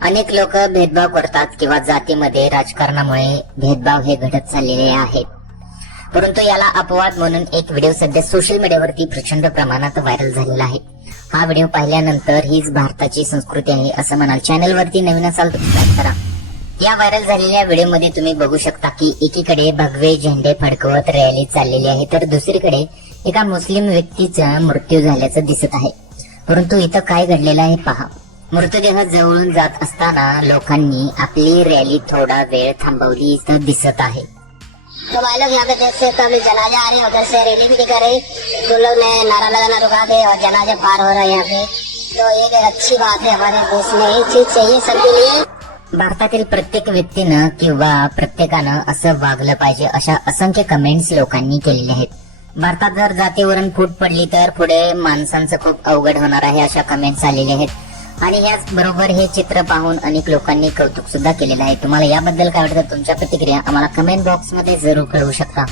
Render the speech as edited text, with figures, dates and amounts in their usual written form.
अनेक लोक भेदभाव करतात किंवा जातीमध्ये राजकारणामुळे भेदभाव हे घडत चाललेले आहेत. परंतु याला अपवाद म्हणून एक व्हिडिओ सध्या सोशल मीडियावरती प्रचंड प्रमाणात व्हायरल झालेला आहे. हा व्हिडिओ पाहिल्यानंतर हीच भारताची संस्कृती आहे असं म्हणाल. चॅनलवरती नवीन असाल तर सबस्क्राईब करा. या व्हायरल झालेल्या व्हिडिओमध्ये तुम्ही बघू शकता की एकीकडे भगवे झेंडे फडकवत रॅली चाललेली आहे, तर दुसरीकडे एका मुस्लिम व्यक्तीचा मृत्यू झाल्याचं दिसत आहे. परंतु इथं काय घडलेलं आहे पहा. मृतदेह जवळून जात असताना लोकांनी आपली रॅली थोडा वेळ थांबवली इथं दिसत आहे. तो भाई लोग यहाँ पे देखते हैं तो अभी जनाजा आ रहे हैं, उधर से रैली भी दिखा रही, तो लोग ने नारा लगाना रुका दे और जनाजा पार हो रहा है यहाँ पे. तो एक अच्छी बात है, हमारे देश में ये चीज चाहिए सबके लिए. भारतातील प्रत्येक व्यक्तीनं किंवा प्रत्येकानं असं वागलं पाहिजे अशा असंख्य कमेंट्स लोकांनी केलेल्या आहेत. भारतात जर जातीवरून फूट पडली तर पुढे माणसांचं खूप अवघड होणार आहे अशा कमेंट्स आलेल्या आहेत. आणि याच बरोबर हे चित्र पाहून अनेक लोकांनी कौतुक सुद्धा केलेलं आहे. तुम्हाला याबद्दल काय वाटतं? तुमच्या प्रतिक्रिया आम्हाला कमेंट बॉक्स मध्ये जरूर कळवू शकता.